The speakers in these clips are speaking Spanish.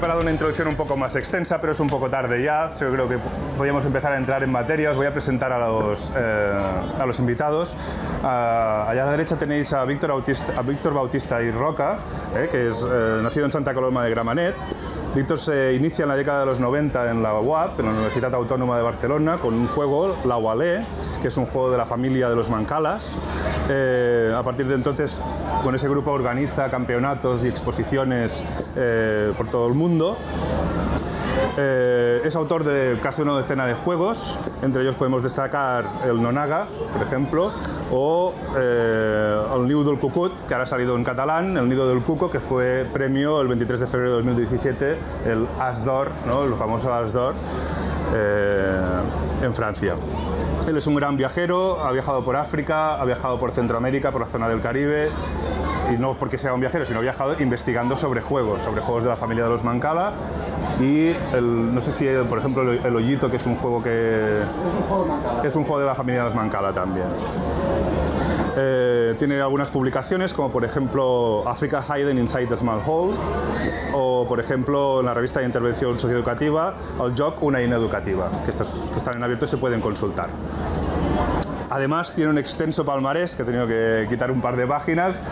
preparado una introducción un poco más extensa, pero es un poco tarde ya. Yo creo que podríamos empezar a entrar en materia. Os voy a presentar a los invitados. Allá a la derecha tenéis a Víctor Bautista i Roca, que es nacido en Santa Coloma de Gramenet. Víctor se inicia en la década de los 90 en la UAP, en la Universidad Autónoma de Barcelona, con un juego, l'Aualé, que es un juego de la familia de los Mancalas. A partir de entonces, con ese grupo organiza campeonatos y exposiciones por todo el mundo. Es autor de casi una decena de juegos, entre ellos podemos destacar el Nonaga, por ejemplo, o el Niu del Cucut, que ahora ha salido en catalán, el Nido del Cuco, que fue premio el 23 de febrero de 2017, el As d'Or, ¿no? El famoso As d'Or, en Francia. Él es un gran viajero, ha viajado por África, ha viajado por Centroamérica, por la zona del Caribe, y no porque sea un viajero, sino ha viajado investigando sobre juegos de la familia de los Mancala. Y no sé si, por ejemplo, el Hoyito, que es un juego que... Es un juego de Mancala. Es un juego de la familia de los Mancala también. Tiene algunas publicaciones, como por ejemplo Africa Hidden Inside a Small Hole, o por ejemplo en la revista de intervención socioeducativa El Joc, una eina educativa, que están en abierto y se pueden consultar. Además, tiene un extenso palmarés, que he tenido que quitar un par de páginas,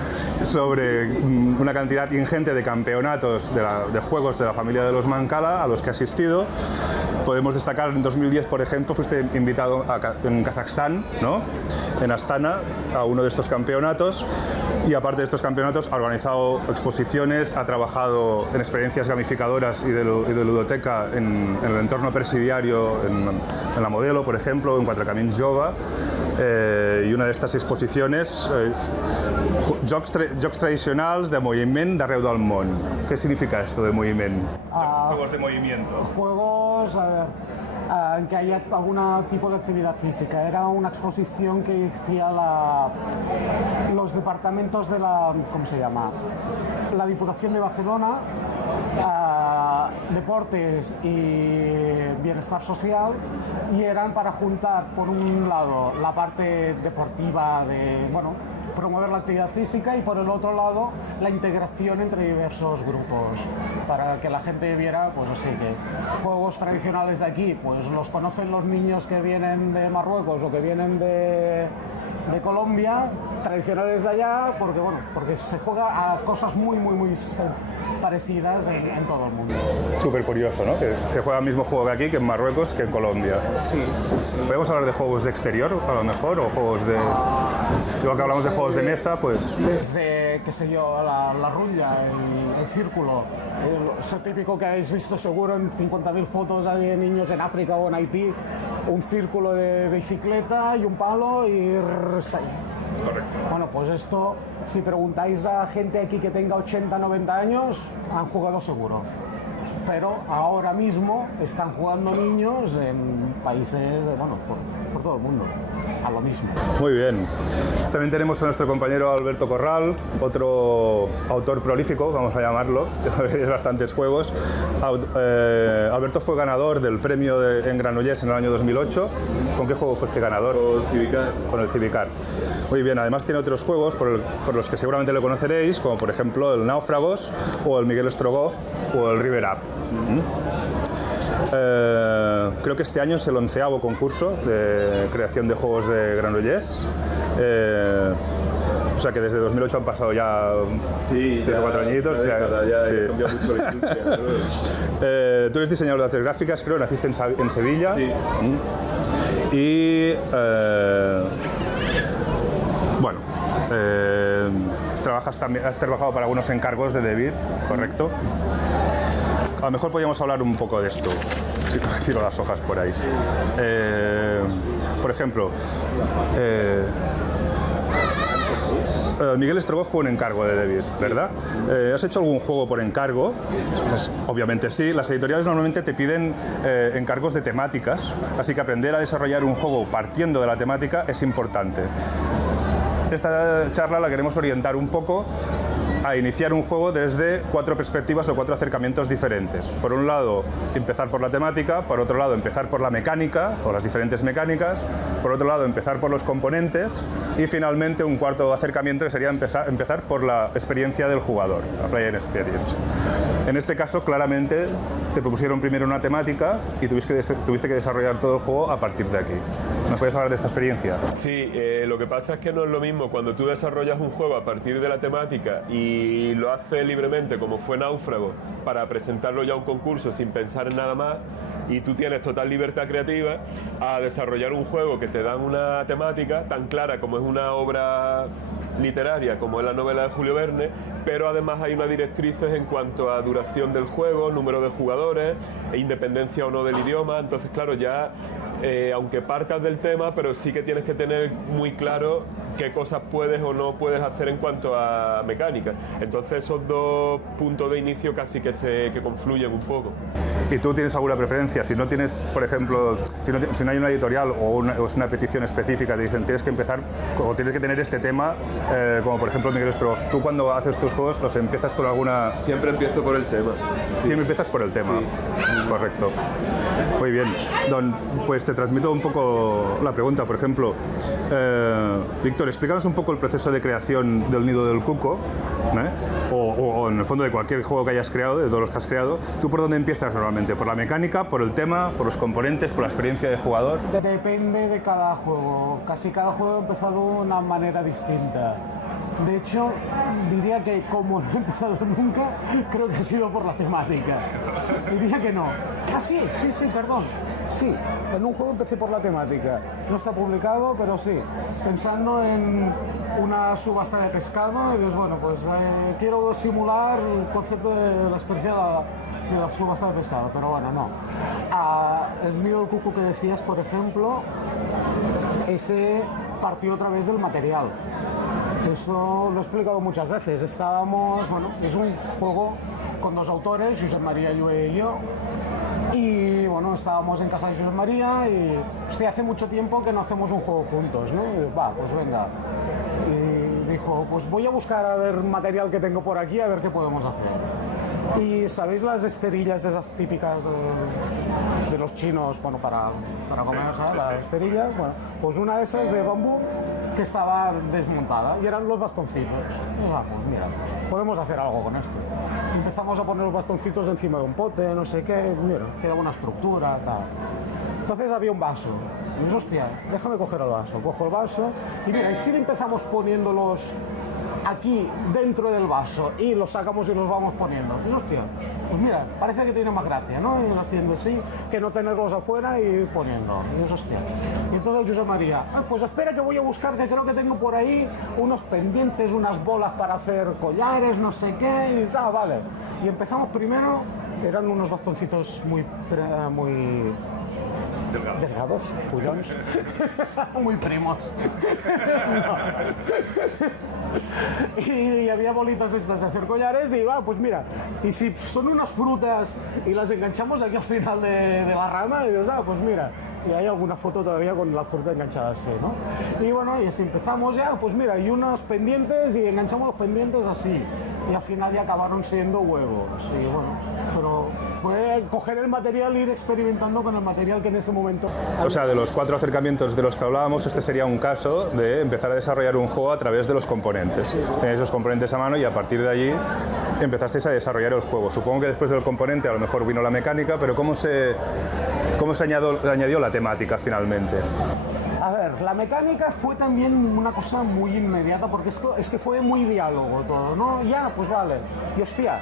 sobre una cantidad ingente de campeonatos de juegos de la familia de los Mancala a los que ha asistido. Podemos destacar en 2010, por ejemplo, fuiste invitado en Kazajstán, ¿no? En Astana, a uno de estos campeonatos, y aparte de estos campeonatos ha organizado exposiciones, ha trabajado en experiencias gamificadoras y de ludoteca en el entorno presidiario, en la Modelo, por ejemplo, en Quatre Camins Jove. Y una de estas exposiciones, jocs tradicionals de moviment d'arreu del món. ¿Qué significa esto de moviment? Juegos de movimiento. Juegos, en que haya algún tipo de actividad física. Era una exposición que hacía los departamentos de la, ¿cómo se llama? La Diputación de Barcelona, deportes y bienestar social, y eran para juntar, por un lado, la parte deportiva de, bueno, promover la actividad física, y por el otro lado la integración entre diversos grupos, para que la gente viera, pues así, que juegos tradicionales de aquí pues los conocen los niños que vienen de Marruecos o que vienen de Colombia, tradicionales de allá, porque bueno, porque se juega a cosas muy parecidas en todo el mundo. Súper curioso, ¿no? Que se juega el mismo juego que aquí, que en Marruecos, que en Colombia. Sí. ¿Podemos hablar de juegos de exterior, a lo mejor, o juegos de... Igual que hablamos de juegos de mesa, pues... Desde, qué sé yo, la rulla, el círculo, eso típico que habéis visto seguro en 50.000 fotos de niños en África o en Haití, un círculo de bicicleta y un palo y... Correcto. Bueno, pues esto, si preguntáis a gente aquí que tenga 80, 90 años, han jugado seguro. Pero ahora mismo están jugando niños en países, bueno, por todo el mundo, a lo mismo. Muy bien. También tenemos a nuestro compañero Alberto Corral, otro autor prolífico, vamos a llamarlo, de bastantes juegos. Alberto fue ganador del premio en Granollers en el año 2008. ¿Con qué juego fuiste ganador? Con Civicar. Con el Civicar. Muy bien, además tiene otros juegos por los que seguramente lo conoceréis, como por ejemplo el Náufragos, o el Miguel Strogoff, o el River Up. Creo que este año es el 11º concurso de creación de juegos de Granollers. O sea que desde 2008 han pasado ya 3 o 4 añitos. Ya sí. cambiado mucho la industria. Tú eres diseñador de artes gráficas, creo, naciste en Sevilla. Sí. Y bueno, has trabajado para algunos encargos de DeVir, ¿correcto? A lo mejor podríamos hablar un poco de esto, si tiro las hojas por ahí. Por ejemplo, Miguel Strogoff fue un encargo de DeVir, ¿verdad? ¿Has hecho algún juego por encargo? Pues, obviamente sí. Las editoriales normalmente te piden encargos de temáticas, así que aprender a desarrollar un juego partiendo de la temática es importante. Esta charla la queremos orientar un poco a iniciar un juego desde 4 perspectivas o 4 acercamientos diferentes. Por un lado, empezar por la temática, por otro lado, empezar por la mecánica o las diferentes mecánicas, por otro lado, empezar por los componentes y finalmente un cuarto acercamiento que sería empezar por la experiencia del jugador, la player experience. En este caso, claramente, te propusieron primero una temática y tuviste que desarrollar todo el juego a partir de aquí. ¿Nos puedes hablar de esta experiencia? Sí, lo que pasa es que no es lo mismo cuando tú desarrollas un juego a partir de la temática y lo haces libremente, como fue Náufrago, para presentarlo ya a un concurso sin pensar en nada más, y tú tienes total libertad creativa, a desarrollar un juego que te dan una temática tan clara como es una obra literaria, como es la novela de Julio Verne, pero además hay unas directrices en cuanto a duración del juego, número de jugadores, e independencia o no del idioma. Entonces, claro, ya aunque partas del tema, pero sí que tienes que tener muy claro qué cosas puedes o no puedes hacer en cuanto a mecánica. Entonces esos dos puntos de inicio casi que confluyen un poco. ¿Y tú tienes alguna preferencia? Si no tienes, por ejemplo, si no hay una editorial o es una petición específica, te dicen tienes que empezar o tienes que tener este tema, como por ejemplo Miguel Estro, tú cuando haces tus juegos los empiezas con alguna... Siempre empiezo por el tema. Sí. Siempre empiezas por el tema. Sí. Correcto. Muy bien. Don, pues te transmito un poco la pregunta. Por ejemplo, Víctor, explícanos un poco el proceso de creación del Nido del Cuco, o en el fondo de cualquier juego que hayas creado, de todos los que has creado. ¿Tú por dónde empiezas normalmente? ¿Por la mecánica, por el tema, por los componentes, por la experiencia de jugador? Depende de cada juego. Casi cada juego ha empezado de una manera distinta. De hecho, diría que como no he empezado nunca, creo que ha sido por la temática. Diría que no. Ah, sí, perdón. Sí, en un juego empecé por la temática. No está publicado, pero sí. Pensando en una subasta de pescado, y dices, bueno, pues quiero simular el concepto de la experiencia de la subasta de pescado, pero bueno, no. El Nido del Cuco que decías, por ejemplo, ese partió otra vez del material. Eso lo he explicado muchas veces. Es un juego con 2 autores, Josep María Llué y yo. Y bueno, estábamos en casa de Josep María y hace mucho tiempo que no hacemos un juego juntos, ¿no? Y pues venga. Y dijo, pues voy a buscar a ver material que tengo por aquí, a ver qué podemos hacer. Y ¿sabéis las esterillas esas típicas de los chinos, bueno, para comer, ¿sabes? Las esterillas, bueno, pues una de esas de bambú que estaba desmontada y eran los bastoncitos. Y pues mira, podemos hacer algo con esto. Y empezamos a poner los bastoncitos encima de un pote, no sé qué, mira, queda una estructura, tal. Entonces había un vaso. Y dices, hostia, déjame coger el vaso. Cojo el vaso y mira, y si empezamos poniéndolos aquí dentro del vaso y los sacamos y los vamos poniendo. Pues hostia, pues mira, parece que tiene más gracia, ¿no? Y haciendo así, que no tenerlos afuera y poniendo. Y es hostia. Y entonces Josep María, pues espera que voy a buscar, que creo que tengo por ahí unos pendientes, unas bolas para hacer collares, no sé qué, y vale. Y empezamos primero, eran unos bastoncitos muy delgados, pullones, muy primos. Y había bolitas estas de hacer collares y va, pues mira, y si son unas frutas y las enganchamos aquí al final de la rama, y dices, pues mira, y hay alguna foto todavía con la fruta enganchada así, ¿no? Y bueno, y así empezamos ya, pues mira, y unos pendientes y enganchamos los pendientes así. Y al final ya acabaron siendo huevos. Y bueno, pero fue coger el material e ir experimentando con el material que en ese momento... O sea, de los 4 acercamientos de los que hablábamos, este sería un caso de empezar a desarrollar un juego a través de los componentes. Tenéis los componentes a mano y a partir de allí empezasteis a desarrollar el juego. Supongo que después del componente a lo mejor vino la mecánica, pero ¿cómo se añadió la temática finalmente? A ver, la mecánica fue también una cosa muy inmediata porque es que fue muy diálogo todo, ¿no? Ya, pues vale, y hostia,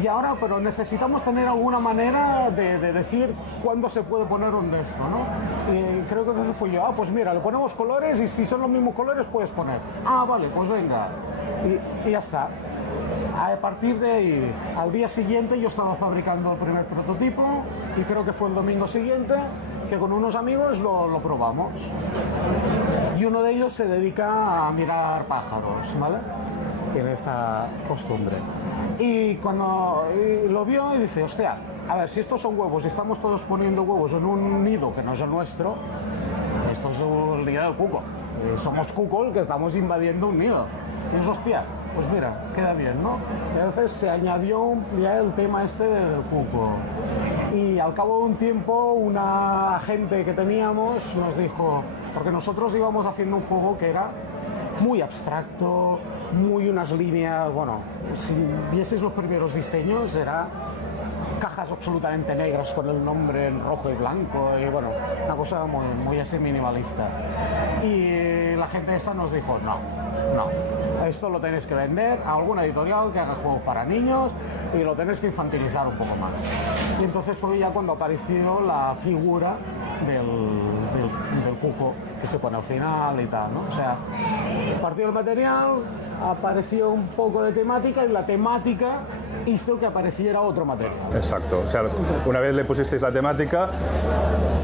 y ahora, pero necesitamos tener alguna manera de decir cuándo se puede poner un de esto, ¿no? Y creo que entonces fue yo, pues mira, le ponemos colores y si son los mismos colores puedes poner. Vale, pues venga, y ya está. A partir de ahí, al día siguiente yo estaba fabricando el primer prototipo y creo que fue el domingo siguiente que con unos amigos lo probamos. Y uno de ellos se dedica a mirar pájaros, ¿vale? Tiene esta costumbre. Y cuando lo vio y dice, hostia, a ver, si estos son huevos y estamos todos poniendo huevos en un nido que no es el nuestro, esto es el nido del cuco. Somos cucos que estamos invadiendo un nido. Y es, hostia, pues mira, queda bien, ¿no? Entonces se añadió ya el tema este del cuco. Y al cabo de un tiempo, una agente que teníamos nos dijo, porque nosotros íbamos haciendo un juego que era muy abstracto, muy unas líneas, bueno, si vieseis los primeros diseños, era cajas absolutamente negras con el nombre en rojo y blanco, y bueno, una cosa muy así minimalista. Y la gente esta nos dijo, no, esto lo tenéis que vender a alguna editorial que haga juegos para niños y lo tenéis que infantilizar un poco más. Y entonces fue ya cuando apareció la figura del cuco que se pone al final y tal, ¿no? O sea, partió el material, apareció un poco de temática y la temática hizo que apareciera otro material. Exacto, o sea, una vez le pusisteis la temática,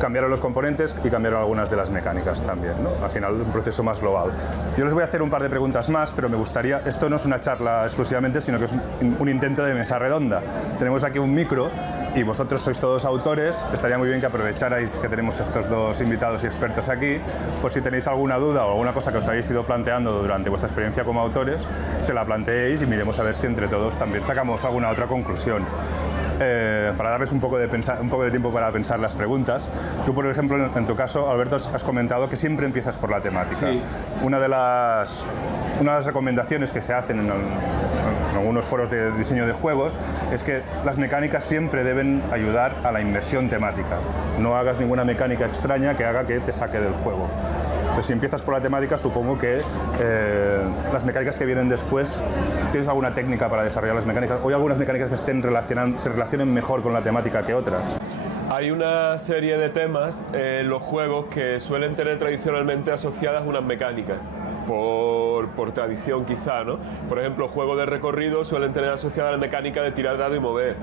cambiaron los componentes y cambiaron algunas de las mecánicas también, ¿no? Al final, un proceso más global. Yo les voy a hacer un par de preguntas más, pero me gustaría, esto no es una charla exclusivamente, sino que es un intento de mesa redonda. Tenemos aquí un micro y vosotros sois todos autores, estaría muy bien que aprovecharais que tenemos estos dos invitados y expertos aquí, por si tenéis alguna duda o alguna cosa que os habéis ido planteando durante vuestra experiencia como autores, se la planteéis y miremos a ver si entre todos también sacamos alguna otra conclusión. Para darles un poco de tiempo para pensar las preguntas. Tú, por ejemplo, en tu caso, Alberto, has comentado que siempre empiezas por la temática. Sí. Una de las recomendaciones que se hacen en algunos foros de diseño de juegos es que las mecánicas siempre deben ayudar a la inmersión temática. No hagas ninguna mecánica extraña que haga que te saque del juego. Entonces, si empiezas por la temática, supongo que las mecánicas que vienen después, ¿tienes alguna técnica para desarrollar las mecánicas? ¿O hay algunas mecánicas que se relacionen mejor con la temática que otras? Hay una serie de temas en los juegos que suelen tener tradicionalmente asociadas unas mecánicas. Por tradición quizá, ¿no? Por ejemplo, juegos de recorrido suelen tener asociada la mecánica de tirar dado y mover.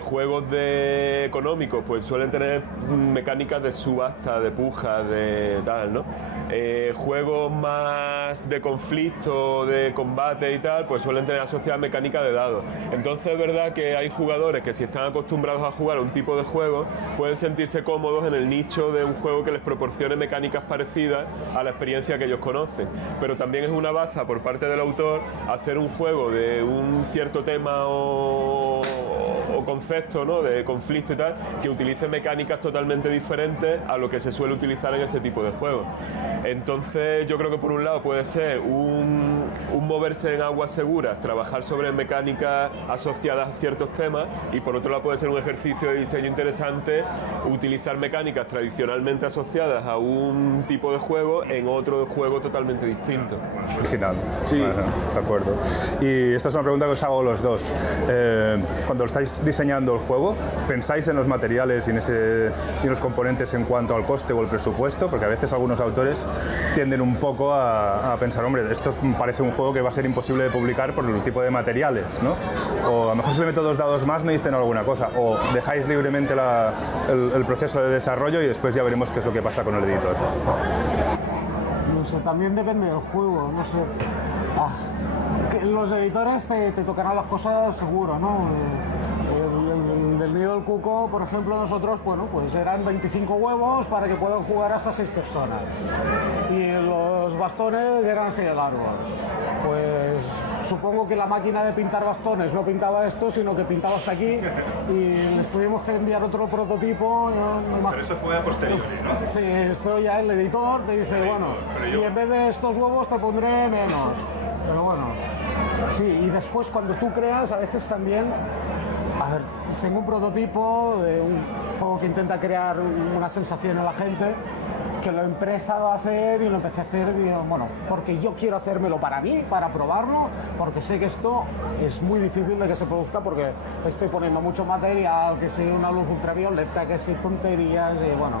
Juegos económicos pues suelen tener mecánicas de subasta, de puja, de tal, ¿no? Juegos más de conflicto, de combate y tal, pues suelen tener asociada mecánica de dados. Entonces es verdad que hay jugadores que si están acostumbrados a jugar un tipo de juego pueden sentirse cómodos en el nicho de un juego que les proporcione mecánicas parecidas a la experiencia que ellos conocen. Pero también es una baza por parte del autor hacer un juego de un cierto tema o concepto, ¿no? De conflicto y tal, que utilice mecánicas totalmente diferentes a lo que se suele utilizar en ese tipo de juegos. Entonces yo creo que por un lado puede ser un moverse en aguas seguras, trabajar sobre mecánicas asociadas a ciertos temas, y por otro lado puede ser un ejercicio de diseño interesante utilizar mecánicas tradicionalmente asociadas a un tipo de juego en otro juego totalmente distinto. Original. Sí. Bueno, de acuerdo. Y esta es una pregunta que os hago los dos. Cuando estáis diseñando el juego, ¿pensáis en los materiales y en los componentes en cuanto al coste o el presupuesto? Porque a veces algunos autores tienden un poco a pensar, hombre, esto parece un juego que va a ser imposible de publicar por el tipo de materiales, ¿no? O a lo mejor si le meto 2 dados más me dicen alguna cosa. O dejáis libremente el proceso de desarrollo y después ya veremos qué es lo que pasa con el editor. No sé, también depende del juego, no sé. Que los editores te tocarán las cosas seguro, ¿no? Del nido del cuco, por ejemplo, nosotros, bueno, pues eran 25 huevos para que puedan jugar hasta 6 personas. Y los bastones eran así de largos. Pues supongo que la máquina de pintar bastones no pintaba esto, sino que pintaba hasta aquí, y les tuvimos que enviar otro prototipo. Pero eso fue a posteriori, ¿no? Sí, esto ya el editor te dice, bueno, y en vez de estos huevos te pondré menos. Pero bueno, sí, y después cuando tú creas, a veces también, a ver, tengo un prototipo de un juego que intenta crear una sensación en la gente, que lo he empezado a hacer y lo empecé a hacer, digo, bueno, porque yo quiero hacérmelo para mí, para probarlo, porque sé que esto es muy difícil de que se produzca, porque estoy poniendo mucho material, que sea una luz ultravioleta, que sea tonterías, y bueno,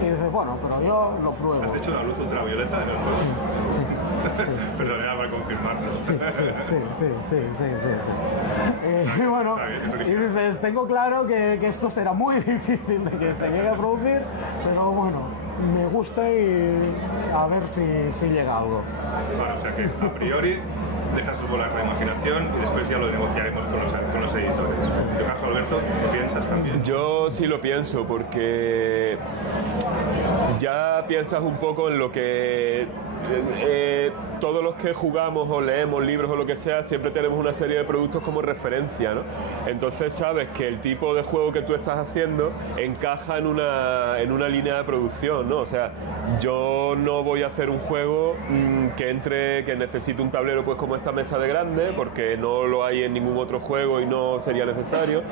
y dices, bueno, pero yo lo pruebo. ¿Has hecho una luz ultravioleta en el juego? Sí. Perdón, era para confirmarlo. Sí. Bueno, y dices, tengo claro que esto será muy difícil de que se llegue a producir, pero bueno, me gusta y a ver si llega algo. Bueno, o sea que a priori dejas volar la imaginación y después ya lo negociaremos con los editores. En tu caso, Alberto, ¿lo piensas también? Yo sí lo pienso, porque ya piensas un poco en lo que todos los que jugamos o leemos libros o lo que sea, siempre tenemos una serie de productos como referencia, ¿no? Entonces sabes que el tipo de juego que tú estás haciendo encaja en una línea de producción, ¿no? O sea, yo no voy a hacer un juego que necesite un tablero pues como esta mesa de grande, porque no lo hay en ningún otro juego y no sería necesario.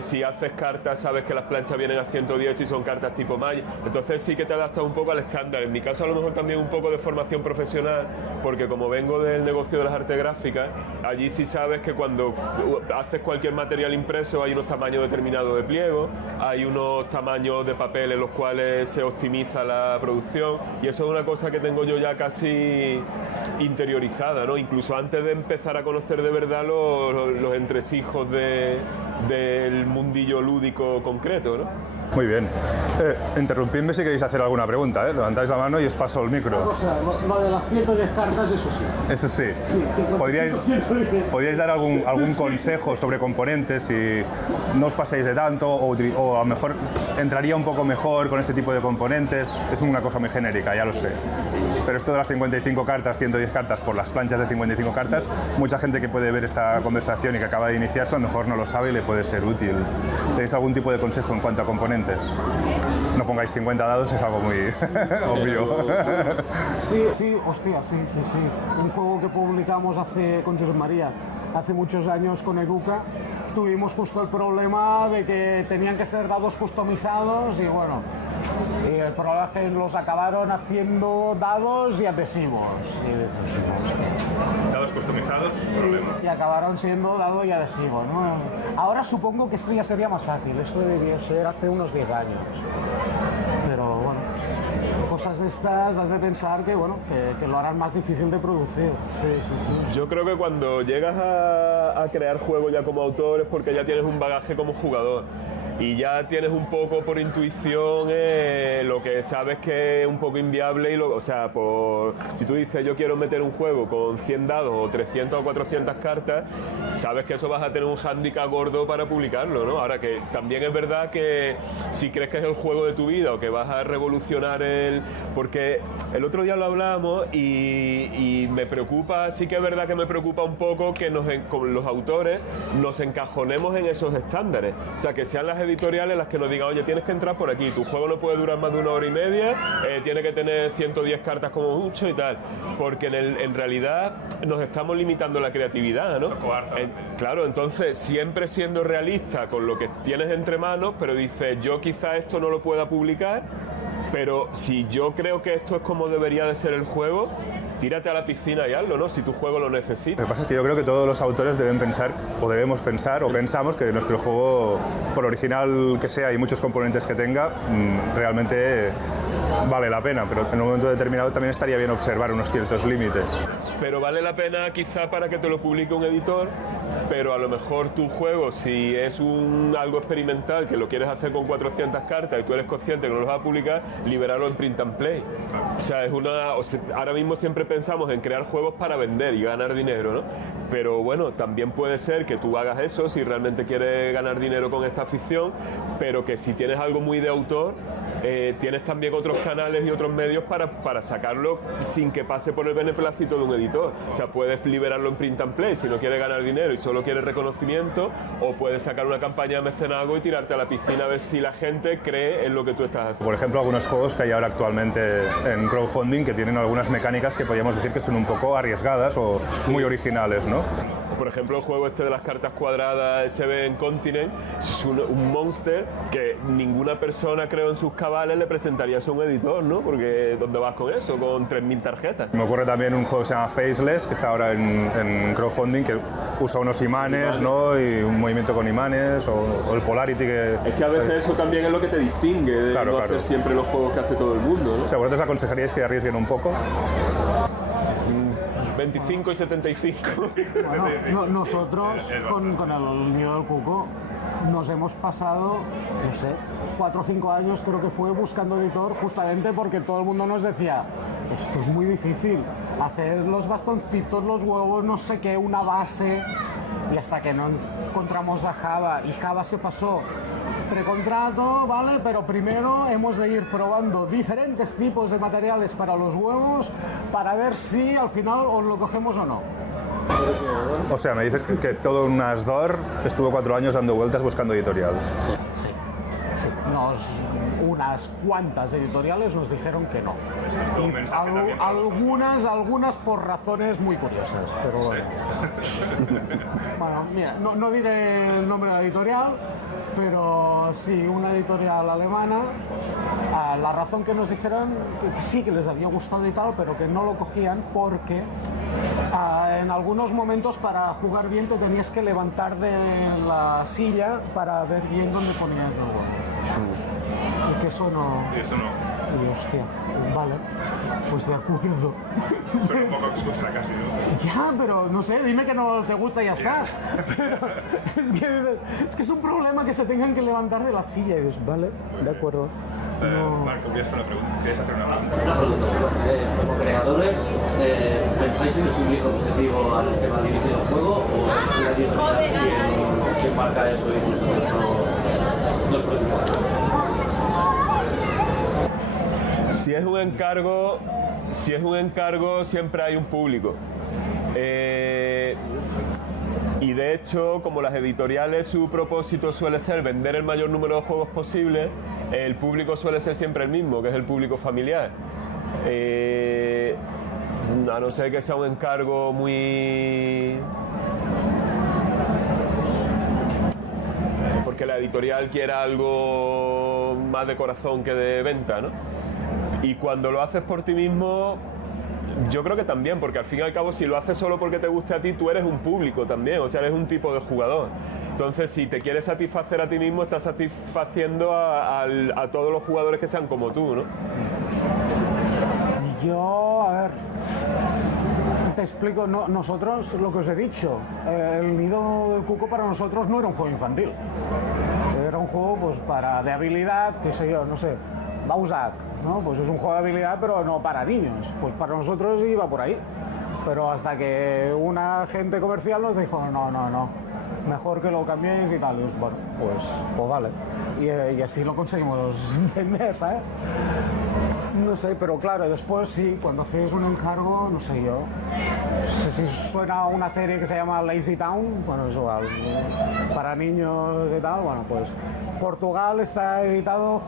Si haces cartas, sabes que las planchas vienen a 110 y son cartas tipo Magic. Entonces sí que te adaptas un poco al estándar. En mi caso a lo mejor también un poco de formación profesional, porque como vengo del negocio de las artes gráficas, allí sí sabes que cuando haces cualquier material impreso hay unos tamaños determinados de pliego, hay unos tamaños de papel en los cuales se optimiza la producción, y eso es una cosa que tengo yo ya casi interiorizada, ¿no? Incluso antes de empezar a conocer de verdad los entresijos del mundillo lúdico concreto, ¿no? Muy bien. Interrumpidme si queréis hacer alguna pregunta, ¿eh? Levantáis la mano y os paso el micro. O sea, lo de las 110 cartas, eso sí. Eso sí. Sí, ¿Podríais dar algún consejo sobre componentes si no os paséis de tanto o a lo mejor entraría un poco mejor con este tipo de componentes? Es una cosa muy genérica, ya lo sé. Pero esto de las 55 cartas, 110 cartas por las planchas de 55 cartas, mucha gente que puede ver esta conversación y que acaba de iniciarse a lo mejor no lo sabe y le puede ser útil. ¿Tenéis algún tipo de consejo en cuanto a componentes? No pongáis 50 dados, es algo muy obvio. Sí, hostia, sí. Un juego que publicamos con Josep María hace muchos años con Educa, tuvimos justo el problema de que tenían que ser dados customizados y bueno, el problema es que los acabaron haciendo dados y adhesivos. Dados customizados, problema. Y acabaron siendo dado y adhesivo, ¿no? Ahora supongo que esto ya sería más fácil, esto debió ser hace unos 10 años. Pero bueno, cosas de estas has de pensar que, bueno, que lo harán más difícil de producir. Sí. Yo creo que cuando llegas a crear juegos ya como autor es porque ya tienes un bagaje como jugador. Y ya tienes un poco por intuición lo que sabes que es un poco inviable, o sea, si tú dices yo quiero meter un juego con 100 dados o 300 o 400 cartas, sabes que eso vas a tener un hándicap gordo para publicarlo, ¿no? Ahora que también es verdad que si crees que es el juego de tu vida o que vas a revolucionar porque el otro día lo hablamos y me preocupa, sí que es verdad que me preocupa un poco que con los autores nos encajonemos en esos estándares, o sea, que sean las editoriales las que nos digan, oye, tienes que entrar por aquí, tu juego no puede durar más de 1 hora y media, tiene que tener 110 cartas como mucho y tal, porque en realidad nos estamos limitando la creatividad, ¿no? Claro, entonces siempre siendo realista con lo que tienes entre manos, pero dices, yo quizá esto no lo pueda publicar, pero si yo creo que esto es como debería de ser el juego, tírate a la piscina y hazlo, ¿no? Si tu juego lo necesita. Lo que pasa es que yo creo que todos los autores deben pensar, o debemos pensar, o pensamos que nuestro juego, por original que sea y muchos componentes que tenga, realmente vale la pena, pero en un momento determinado también estaría bien observar unos ciertos límites. Pero vale la pena quizá para que te lo publique un editor, pero a lo mejor tu juego, si es algo experimental, que lo quieres hacer con 400 cartas y tú eres consciente que no lo vas a publicar, liberarlo en print and play. O sea, ahora mismo siempre pensamos en crear juegos para vender y ganar dinero, ¿no? Pero bueno, también puede ser que tú hagas eso si realmente quieres ganar dinero con esta afición, pero que si tienes algo muy de autor, tienes también otros canales y otros medios para sacarlo sin que pase por el beneplácito de un editor. O sea, puedes liberarlo en print and play si no quieres ganar dinero y solo quieres reconocimiento, o puedes sacar una campaña de mecenazgo y tirarte a la piscina a ver si la gente cree en lo que tú estás haciendo. Por ejemplo, algunos juegos que hay ahora actualmente en crowdfunding que tienen algunas mecánicas que podríamos decir que son un poco arriesgadas o muy originales, ¿no? Por ejemplo, el juego este de las cartas cuadradas Seven Continent es un monster que ninguna persona, creo, en sus cabales le presentaría a un editor, ¿no? Porque ¿dónde vas con eso? Con 3.000 tarjetas. Me ocurre también un juego que se llama Faceless, que está ahora en crowdfunding, que usa unos imanes, ¿no? Y un movimiento con imanes, o el Polarity que... Es que a veces eso también es lo que te distingue de claro. hacer siempre los juegos que hace todo el mundo, ¿no? O sea, ¿vosotros aconsejaríais que arriesguen un poco? 25 y 75. Bueno, nosotros con el Nido del Cuco nos hemos pasado, no sé, 4 o 5 años creo que fue buscando editor, justamente porque todo el mundo nos decía, esto es muy difícil, hacer los bastoncitos, los huevos, no sé qué, una base, y hasta que no encontramos a Java, y Java se pasó precontrato, ¿vale? Pero primero hemos de ir probando diferentes tipos de materiales para los huevos para ver si al final os lo cogemos o no. O sea, me dices que todo un Asdor estuvo 4 años dando vueltas buscando editorial. Sí. Unas cuantas editoriales nos dijeron que no. Y algunas por razones muy curiosas, pero bueno. Bueno, mira, no diré el nombre de la editorial, pero sí, una editorial alemana. La razón que nos dijeron que sí que les había gustado y tal, pero que no lo cogían porque en algunos momentos para jugar bien te tenías que levantar de la silla para ver bien dónde ponías el huevo. Y que eso no... Y eso no. Y hostia, vale, pues de acuerdo. Suena un poco excusa casi, ¿no? Ya, pero no sé, dime que no te gusta y ya está. Pero es que es un problema que se tengan que levantar de la silla y dices, vale, de acuerdo. No. Marco, ¿quieres hacer una pregunta? Una pregunta. Como creadores, ¿pensáis en el público objetivo al tema de inicio del juego o es la editorial quien marca eso y nosotros no os preocupamos? Si es un encargo, siempre hay un público. Y de hecho, como las editoriales, su propósito suele ser vender el mayor número de juegos posible, el público suele ser siempre el mismo, que es el público familiar. A no ser que sea un encargo muy... porque la editorial quiera algo más de corazón que de venta, ¿no? Y cuando lo haces por ti mismo, yo creo que también, porque al fin y al cabo si lo haces solo porque te guste a ti, tú eres un público también, o sea, eres un tipo de jugador. Entonces, si te quieres satisfacer a ti mismo, estás satisfaciendo a todos los jugadores que sean como tú, ¿no? Yo, a ver, te explico, nosotros, lo que os he dicho, el Nido del Cuco para nosotros no era un juego infantil. Era un juego pues de habilidad, qué sé yo, no sé, Bauzac, ¿no? Pues es un juego de habilidad, pero no para niños. Pues para nosotros iba por ahí. Pero hasta que una agente comercial nos dijo, no, mejor que lo cambiéis y tal. Y bueno, pues vale. Y así lo conseguimos vender, ¿sabes? No sé, pero claro, después sí, cuando haces un encargo, no sé yo. No sé si suena una serie que se llama Lazy Town, bueno, eso para niños y tal, bueno, pues Portugal está editado o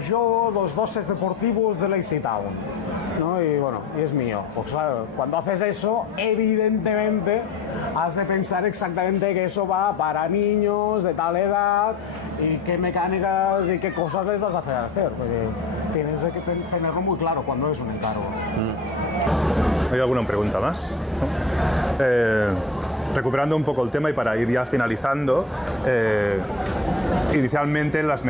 juego los bosses deportivos de Lazy Town, ¿no? Y bueno, y es mío. Pues claro, cuando haces eso, evidentemente has de pensar exactamente que eso va para niños de tal edad y qué mecánicas y qué cosas les vas a hacer, porque tienes que tenerlo muy claro cuando es un encargo. ¿Hay alguna pregunta más? Recuperando un poco el tema y para ir ya finalizando, inicialmente los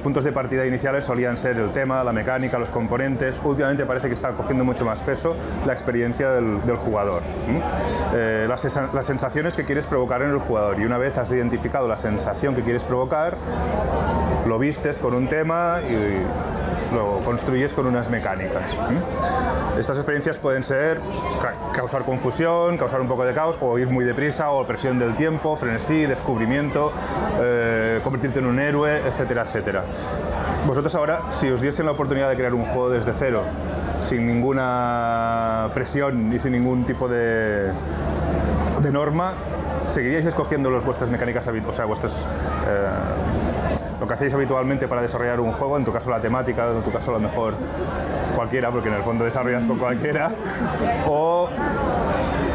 puntos de partida iniciales solían ser el tema, la mecánica, los componentes. Últimamente parece que está cogiendo mucho más peso la experiencia del jugador. Las sensaciones que quieres provocar en el jugador, y una vez has identificado la sensación que quieres provocar, lo vistes con un tema y lo construyes con unas mecánicas. Estas experiencias pueden ser causar confusión, causar un poco de caos, o ir muy deprisa, o presión del tiempo, frenesí, descubrimiento, convertirte en un héroe, etcétera, etcétera. Vosotros ahora, si os diesen la oportunidad de crear un juego desde cero, sin ninguna presión y sin ningún tipo de norma, ¿seguiríais escogiendo vuestras mecánicas habituales, o sea, lo que hacéis habitualmente para desarrollar un juego, en tu caso la temática, en tu caso a lo mejor cualquiera, porque en el fondo desarrollas con cualquiera, o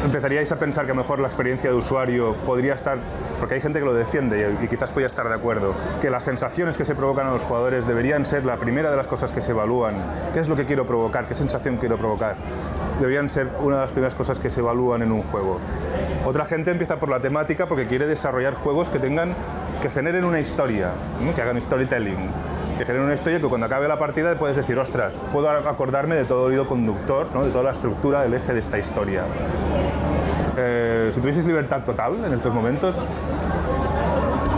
empezaríais a pensar que a lo mejor la experiencia de usuario podría estar, porque hay gente que lo defiende y quizás podría estar de acuerdo, que las sensaciones que se provocan a los jugadores deberían ser la primera de las cosas que se evalúan? ¿Qué es lo que quiero provocar? ¿Qué sensación quiero provocar? Deberían ser una de las primeras cosas que se evalúan en un juego. Otra gente empieza por la temática porque quiere desarrollar juegos que generen una historia, ¿no? Que hagan storytelling, que generen una historia que cuando acabe la partida puedes decir, ostras, puedo acordarme de todo el hilo conductor, ¿no? De toda la estructura, el eje de esta historia. Si tuvieseis libertad total en estos momentos,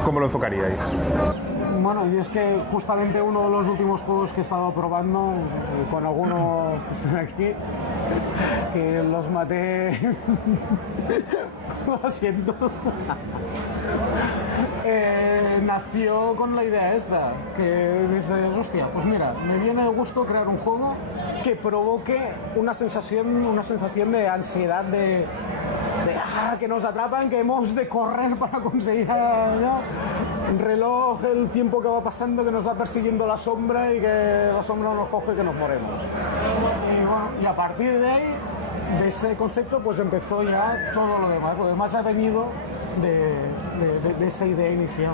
¿cómo lo enfocaríais? Bueno, y es que justamente uno de los últimos juegos que he estado probando, con algunos que están aquí, que los maté, lo siento, nació con la idea esta, que dices, hostia, pues mira, me viene de gusto crear un juego que provoque una sensación de ansiedad, de que nos atrapan, que hemos de correr para conseguir un reloj, el tiempo que va pasando, que nos va persiguiendo la sombra y que la sombra nos coge, que nos moremos. Y, bueno, y a partir de ahí, de ese concepto, pues empezó ya todo lo demás. Lo demás ha venido de esa idea inicial.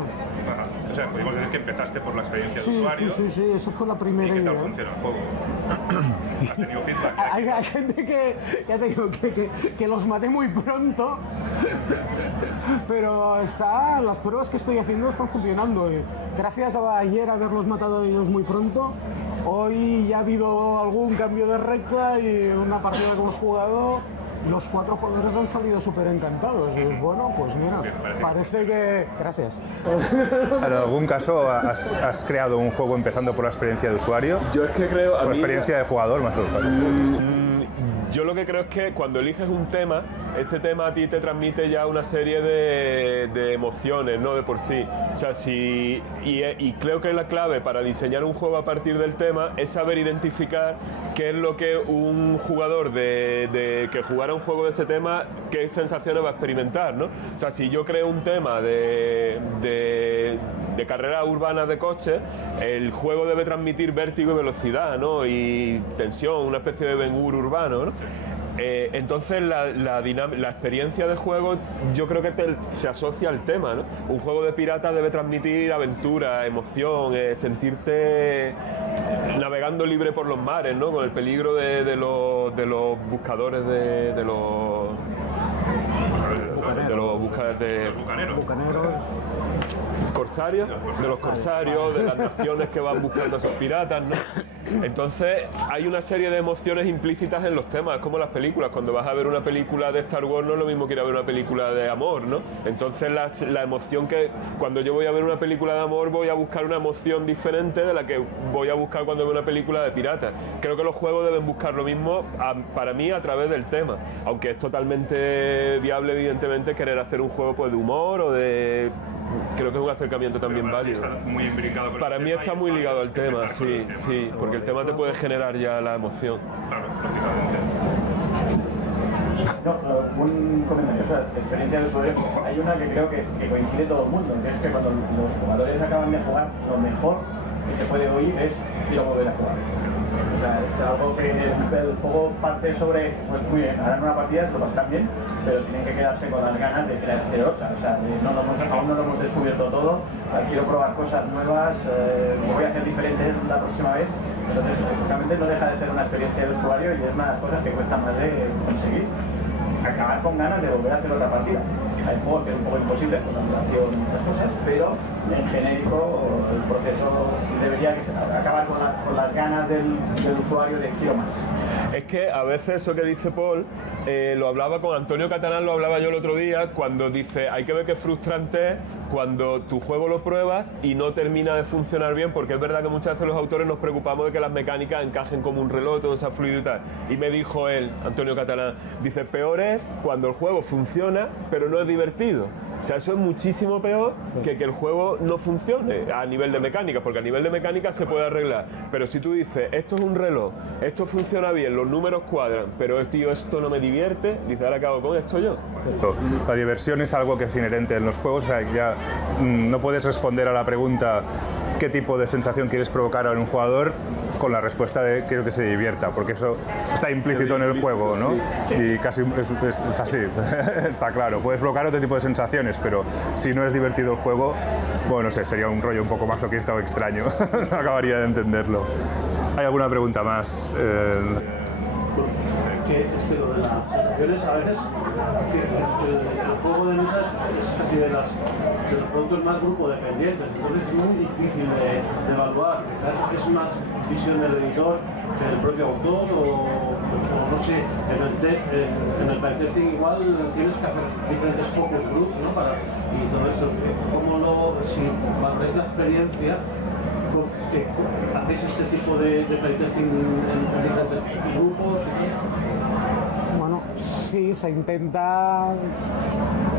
Ajá. O sea, podemos decir que empezaste por la experiencia de usuario. Sí, esa fue la primera ¿Y qué idea. tal funciona el juego? ¿Has tenido feedback? Hay gente que, ya te digo, que los maté muy pronto, pero las pruebas que estoy haciendo están funcionando. Y gracias a ayer haberlos matado ellos muy pronto, hoy ya ha habido algún cambio de regla y una partida que hemos jugado, los 4 jugadores han salido súper encantados. Y bueno, pues mira, parece que... Gracias. ¿En algún caso has creado un juego empezando por la experiencia de usuario? Yo es que creo... ¿Por experiencia de jugador más que Yo lo que creo es que cuando eliges un tema, ese tema a ti te transmite ya una serie de emociones, ¿no? De por sí. O sea, y creo que la clave para diseñar un juego a partir del tema es saber identificar qué es lo que un jugador que jugara un juego de ese tema, qué sensaciones va a experimentar, ¿no? O sea, si yo creo un tema de carreras urbanas de coches, el juego debe transmitir vértigo y velocidad, ¿no? Y tensión, una especie de Ben-Hur urbano, ¿no? Entonces la experiencia de juego yo creo que se asocia al tema, ¿no? Un juego de piratas debe transmitir aventura, emoción, sentirte navegando libre por los mares, ¿no? Con el peligro de los buscadores de los Bucaneros. Corsarios, de los corsarios, de las naciones que van buscando a esos piratas, ¿no? Entonces hay una serie de emociones implícitas en los temas, como las películas. Cuando vas a ver una película de Star Wars no es lo mismo que ir a ver una película de amor, ¿no? Entonces la emoción que cuando yo voy a ver una película de amor voy a buscar una emoción diferente de la que voy a buscar cuando veo una película de piratas. Creo que los juegos deben buscar lo mismo, para mí, a través del tema, aunque es totalmente viable, evidentemente, querer hacer un juego pues de humor o de... Creo que es un acercamiento también válido. Para mí está muy ligado al tema, sí, porque el tema te puede generar ya la emoción. Claro, lógicamente. No, un comentario, o sea, de experiencia de usuario, hay una que creo que coincide todo el mundo, que es que cuando los jugadores acaban de jugar, lo mejor que se puede oír es quiero volver a jugar. O sea, es algo que el juego parte sobre, pues muy bien, harán una partida, se lo pasan bien, pero tienen que quedarse con las ganas de hacer otra. O sea, aún no lo hemos descubierto todo, quiero probar cosas nuevas, voy a hacer diferentes la próxima vez. Entonces, realmente no deja de ser una experiencia de usuario y es una de las cosas que cuesta más de conseguir. Acabar con ganas de volver a hacer otra partida. Hay juegos que es un poco imposible, con la duración y otras cosas, pero en genérico el proceso debería acabar con las ganas del usuario de quiero más. Es que a veces eso que dice Paul, lo hablaba con Antonio Catalán, lo hablaba yo el otro día, cuando dice hay que ver qué frustrante es cuando tu juego lo pruebas y no termina de funcionar bien, porque es verdad que muchas veces los autores nos preocupamos de que las mecánicas encajen como un reloj, todo sea fluido y tal. Y me dijo él, Antonio Catalán, dice, peor es cuando el juego funciona pero no es divertido. O sea, eso es muchísimo peor que el juego no funcione a nivel de mecánica, porque a nivel de mecánica se puede arreglar. Pero si tú dices, esto es un reloj, esto funciona bien, los números cuadran, pero tío, esto no me divierte, dice, ahora ¿qué hago con esto yo? La diversión es algo que es inherente en los juegos, o sea, ya no puedes responder a la pregunta qué tipo de sensación quieres provocar a un jugador con la respuesta de quiero que se divierta, porque eso está implícito en el juego, ¿no? Y casi es así, está claro. Puedes provocar otro tipo de sensaciones, pero si no es divertido el juego, bueno, no sé, sería un rollo un poco masoquista o extraño. No acabaría de entenderlo. ¿Hay alguna pregunta más? Que es que lo de las sensaciones a veces, el juego de mesa es casi de los productos más grupo dependientes, entonces es muy difícil de evaluar. Quizás es más visión del editor que del propio autor o no sé, en el playtesting igual tienes que hacer diferentes focus groups, ¿no? Y todo esto, si valoráis la experiencia, ¿hacéis este tipo de playtesting en diferentes grupos? Bueno, sí, se intenta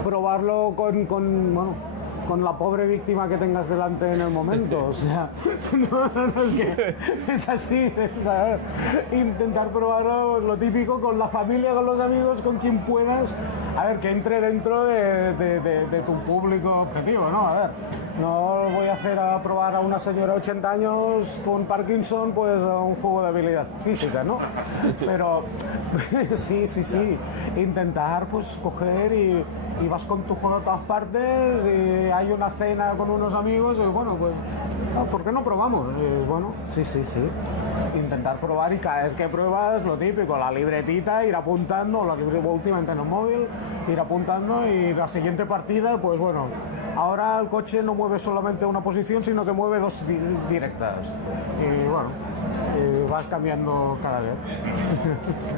probarlo con la pobre víctima que tengas delante en el momento, o sea, no, es que es así, ¿sabes? Intentar probarlo, lo típico, con la familia, con los amigos, con quien puedas, a ver, que entre dentro de tu público objetivo, ¿no? A ver, no voy a hacer a probar a una señora de 80 años con Parkinson, pues un juego de habilidad física, ¿no? Pero sí, intentar pues coger y vas con tu juego a todas partes, y hay una cena con unos amigos, y bueno, pues, ¿por qué no probamos? Y bueno, sí. Intentar probar, y cada vez que pruebas, lo típico, la libretita, ir apuntando, últimamente en el móvil, ir apuntando, y la siguiente partida, pues bueno, ahora el coche no mueve solamente una posición, sino que mueve dos directas. Y bueno, vas cambiando cada vez.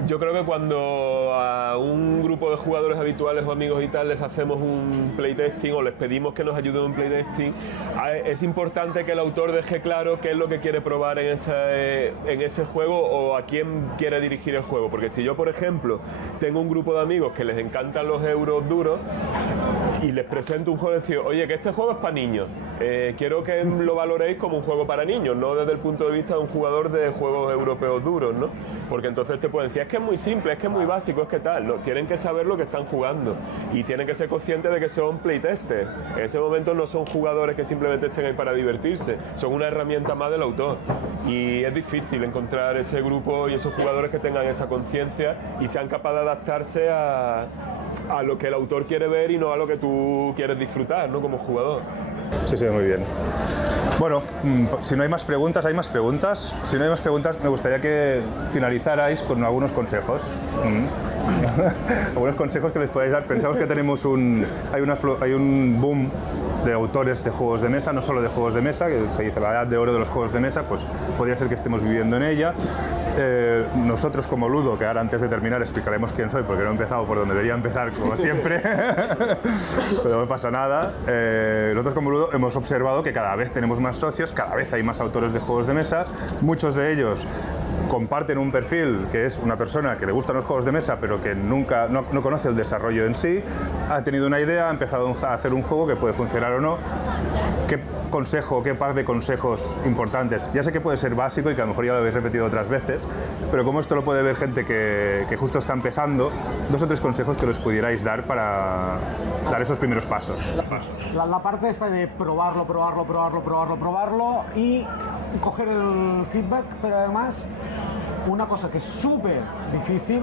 Yo creo que cuando a un grupo de jugadores habituales o amigos y tal les hacemos un playtesting o les pedimos que nos ayuden en un playtesting, es importante que el autor deje claro qué es lo que quiere probar en ese juego o a quién quiere dirigir el juego. Porque si yo, por ejemplo, tengo un grupo de amigos que les encantan los euros duros y les presento un juego y decir, oye, que este juego es para niños, quiero que lo valoréis como un juego para niños, no desde el punto de vista de un jugador de juegos europeos duros, ¿no? Porque entonces te pueden decir, es que es muy simple, es que es muy básico, es que tal. No, tienen que saber lo que están jugando y tienen que ser conscientes de que son playtesters. En ese momento no son jugadores que simplemente estén ahí para divertirse, son una herramienta más del autor. Y es difícil encontrar ese grupo y esos jugadores que tengan esa conciencia y sean capaces de adaptarse a lo que el autor quiere ver y no a lo que tú quieres disfrutar, ¿no? Como jugador. Sí, muy bien. Bueno, si no hay más preguntas, ¿hay más preguntas? Si no hay más preguntas, me gustaría que finalizarais con algunos consejos. Algunos consejos que les podáis dar. Pensamos que tenemos hay un boom de autores de juegos de mesa, no solo de juegos de mesa, que se dice la edad de oro de los juegos de mesa, pues podría ser que estemos viviendo en ella. Nosotros como Ludo, que ahora antes de terminar explicaremos quién soy, porque no he empezado por donde debería empezar, como siempre, pero no pasa nada. Nosotros como Ludo hemos observado que cada vez tenemos más socios, cada vez hay más autores de juegos de mesa, muchos de ellos comparten un perfil que es una persona que le gustan los juegos de mesa pero que nunca no conoce el desarrollo en sí, ha tenido una idea, ha empezado a hacer un juego que puede funcionar o no. ¿Qué consejo, qué par de consejos importantes? Ya sé que puede ser básico y que a lo mejor ya lo habéis repetido otras veces, pero como esto lo puede ver gente que justo está empezando, 2 o 3 consejos que les pudierais dar para dar esos primeros pasos. La parte esta de probarlo y coger el feedback, pero además una cosa que es súper difícil,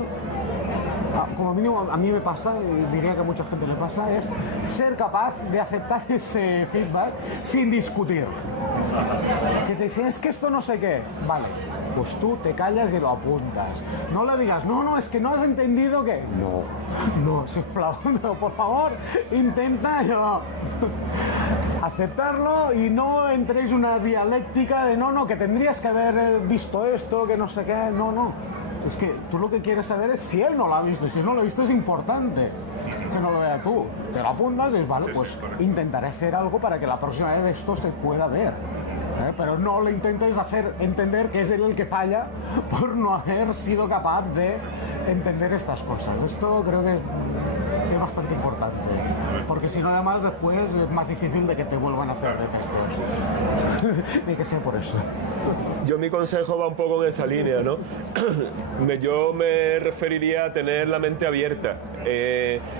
como mínimo a mí me pasa, y diría que a mucha gente le pasa, es ser capaz de aceptar ese feedback sin discutir. Que te dicen, es que esto no sé qué, vale, pues tú te callas y lo apuntas. No le digas, no, es que no has entendido que... No, sisplau, no, por favor, intenta aceptarlo y no entréis una dialéctica de no, que tendrías que haber visto esto, que no sé qué, no. Es que tú lo que quieres saber es si él no lo ha visto, y si no lo ha visto es importante que no lo vea tú. Te lo apuntas y vale, pues intentaré hacer algo para que la próxima vez esto se pueda ver. Pero no le intentes hacer entender que es él el que falla por no haber sido capaz de entender estas cosas. Esto creo que es bastante importante, porque si no además después es más difícil de que te vuelvan a hacer de textos. Ni que sea por eso. Yo mi consejo va un poco en esa línea, ¿no? Yo me referiría a tener la mente abierta.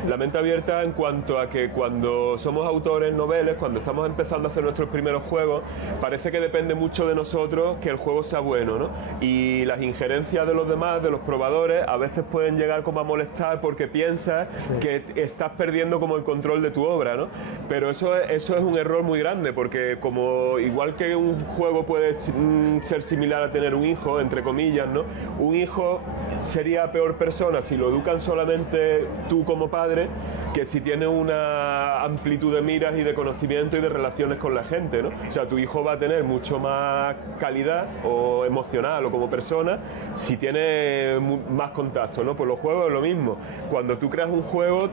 La mente abierta en cuanto a que cuando somos autores noveles, cuando estamos empezando a hacer nuestros primeros juegos, parece que depende mucho de nosotros que el juego sea bueno, ¿no? Y las injerencias de los demás, de los probadores, a veces pueden llegar como a molestar porque piensas que estás perdiendo como el control de tu obra, ¿no? Pero eso es un error muy grande, porque como igual que un juego puede ser similar a tener un hijo, entre comillas, ¿no? Un hijo sería peor persona si lo educan solamente tú como padre que si tiene una amplitud de miras y de conocimiento y de relaciones con la gente, ¿no? O sea, tu hijo va a tener mucho más calidad o emocional o como persona si tiene más contacto, ¿no? Pues los juegos es lo mismo. Cuando tú creas un juego,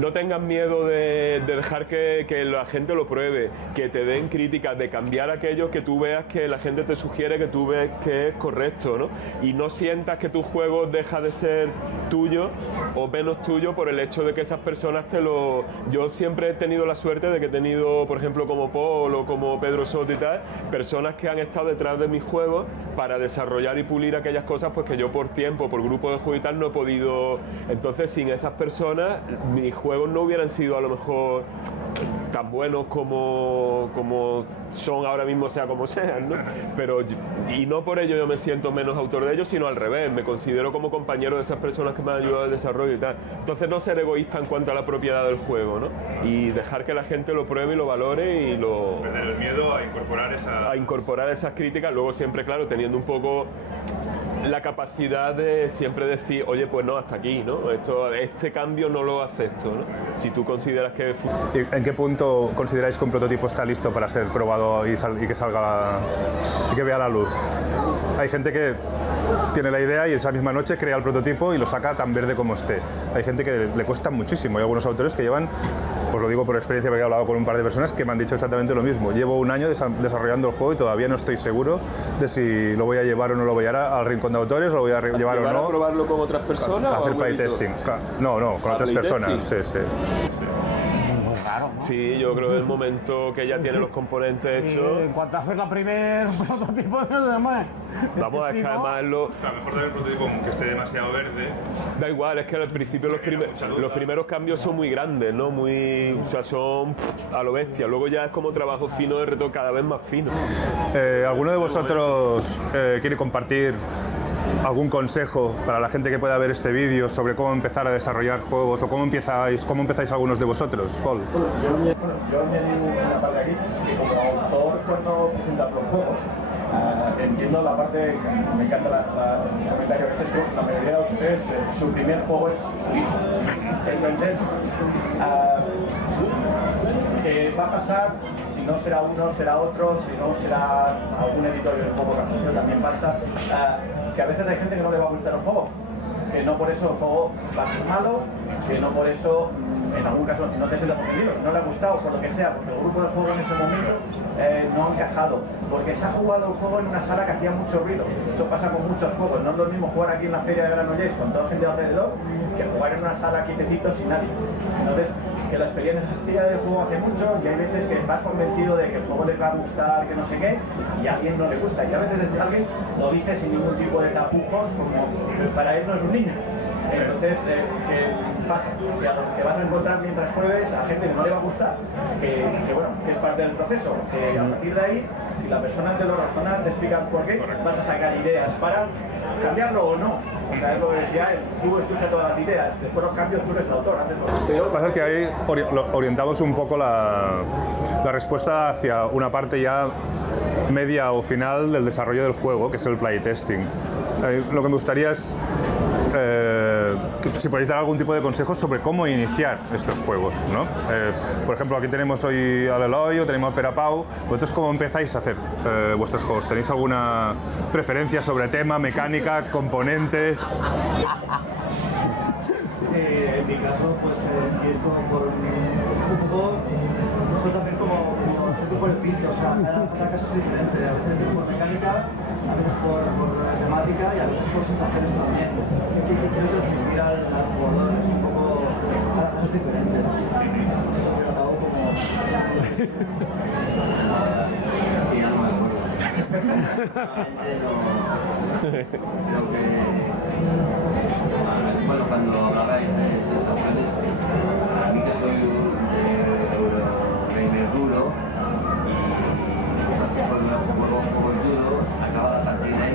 no tengas miedo de dejar que la gente lo pruebe, que te den críticas, de cambiar aquello que tú veas que la gente te sugiere que tú ves que es correcto, ¿no? Y no sientas que tu juego deja de ser tuyo o menos tuyo por el hecho de que esas personas te lo... Yo siempre he tenido la suerte de que he tenido, por ejemplo, como Paul o como Pedro Soto y tal, personas que han estado detrás de mis juegos para desarrollar y pulir aquellas cosas pues que yo por tiempo, por grupo de juego y tal, no he podido... Entonces, sin esas personas, mis juegos no hubieran sido a lo mejor tan buenos como son ahora mismo, sea como sean, ¿no? Pero, y no por ello yo me siento menos autor de ellos, sino al revés, me considero como compañero de esas personas que me han ayudado al desarrollo y tal. Entonces no ser egoísta en cuanto a la propiedad del juego, ¿no? Y dejar que la gente lo pruebe y lo valore y lo... Perder el miedo a incorporar esas críticas, luego siempre, claro, teniendo un poco la capacidad de siempre decir, oye, pues no, hasta aquí, ¿no? Este cambio no lo acepto, ¿no? Si tú consideras que... ¿En qué punto consideráis que un prototipo está listo para ser probado y que salga y que vea la luz? Hay gente que tiene la idea y esa misma noche crea el prototipo y lo saca tan verde como esté. Hay gente que le cuesta muchísimo. Hay algunos autores que llevan, os lo digo por experiencia porque he hablado con un par de personas que me han dicho exactamente lo mismo. Llevo un año desarrollando el juego y todavía no estoy seguro de si lo voy a llevar o no lo voy a llevar al rincón de autores, o lo voy a llevar o no. ¿A probarlo con otras personas? A hacer playtesting. No, con otras personas. Sí. Claro, ¿no? Sí, yo creo que el momento que ya tiene los componentes hechos... En cuanto a hacer la primer prototipo, vamos a dejar más lo... Claro, mejor tener un prototipo que esté demasiado verde. Da igual, es que al principio los primeros cambios son muy grandes, ¿no? O sea, son a lo bestia. Luego ya es como trabajo fino de reto cada vez más fino. ¿Alguno de vosotros quiere compartir algún consejo para la gente que pueda ver este vídeo sobre cómo empezar a desarrollar juegos o cómo empezáis algunos de vosotros? Paul. Yo añadí una parte aquí, que como autor cuando presentas los juegos, entiendo la parte, me encanta el comentario que haces tú, la mayoría de autores, su primer juego es su hijo. Entonces, ¿qué va a pasar? Si no será uno, será otro, si no será algún editorio del juego que también pasa, que a veces hay gente que no le va a gustar el juego, que no por eso el juego va a ser malo, que no por eso en algún caso no te sientas ofendido, no le ha gustado por lo que sea, porque el grupo de juego en ese momento no ha encajado, porque se ha jugado el juego en una sala que hacía mucho ruido. Eso pasa con muchos juegos, no es lo mismo jugar aquí en la feria de Granollers con toda gente alrededor que jugar en una sala quietecito sin nadie. Entonces, que la experiencia del juego hace mucho y hay veces que vas convencido de que el juego les va a gustar, que no sé qué, y a alguien no le gusta. Y a veces alguien lo dice sin ningún tipo de tapujos, como para él no es un niño. Entonces, ¿qué pasa? Que a lo que vas a encontrar mientras pruebes a gente que no le va a gustar, que bueno, que es parte del proceso, que a partir de ahí, si la persona te lo razona, te explica por qué, vas a sacar ideas para cambiarlo o no. O sea, es lo que decía él, tú escuchas todas las ideas, después los cambios tú eres el autor, haces los... Lo que pasa es que ahí orientamos un poco la respuesta hacia una parte ya media o final del desarrollo del juego, que es el playtesting. Lo que me gustaría es si podéis dar algún tipo de consejos sobre cómo iniciar estos juegos, ¿no? Por ejemplo, aquí tenemos hoy al Eloy o tenemos a Perapau. ¿Vosotros cómo empezáis a hacer vuestros juegos? ¿Tenéis alguna preferencia sobre tema, mecánica, componentes? En mi caso, pues empiezo por un poco, nosotros también como por el pinto, o sea, cada caso es diferente. A veces empiezo por mecánica, a veces por temática y a veces por sensaciones también. Creo que transmitir al jugador es un poco, cada caso es diferente, ¿no? Yo lo hago como... Es que ya no me acuerdo. Creo que... Bueno, cuando hablabais de sensaciones, a mí que soy un gamer duro y cuando juego juegos duros, acaba la partida y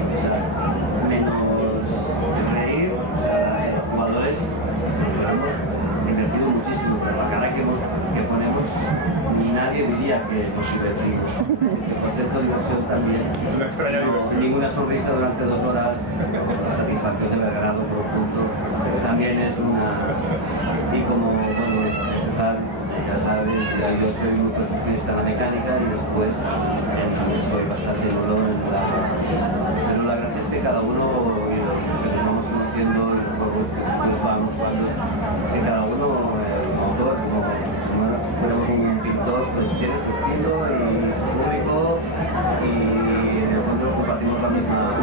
empieza menos reír, o sea, los jugadores hemos invertido muchísimo, pero la cara que ponemos nadie diría que nos divertimos. El concepto de diversión también. Ninguna sonrisa durante 2 horas, la satisfacción de haber ganado por un punto. También también es una... Y como, bueno, ya sabes, yo soy muy perfeccionista en la mecánica y después también soy bastante nulo en la... Pero la gracia es que cada uno, y los que nos vamos conociendo y los juegos que nos vamos jugando, que cada uno, el autor, como si fuéramos un pintor, pues tiene su estilo y su público y en el fondo compartimos la misma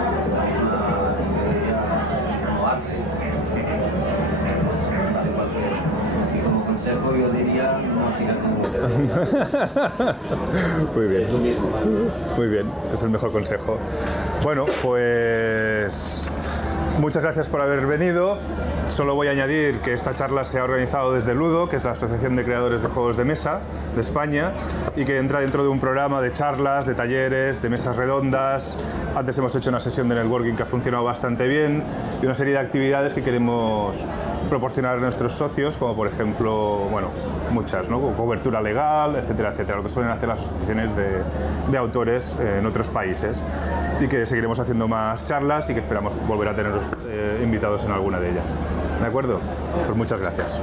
como arte. Al igual que, y como consejo yo diría, no sigas haciendo Muy bien. Es lo mismo, ¿vale? Muy bien, es el mejor consejo. Bueno, pues muchas gracias por haber venido. Solo voy a añadir que esta charla se ha organizado desde Ludo, que es la Asociación de Creadores de Juegos de Mesa de España, y que entra dentro de un programa de charlas, de talleres, de mesas redondas. Antes hemos hecho una sesión de networking que ha funcionado bastante bien y una serie de actividades que queremos proporcionar a nuestros socios, como por ejemplo, bueno, muchas, ¿no? Cobertura legal, etcétera, etcétera, lo que suelen hacer las asociaciones de autores en otros países, y que seguiremos haciendo más charlas y que esperamos volver a teneros invitados en alguna de ellas. ¿De acuerdo? Pues muchas gracias.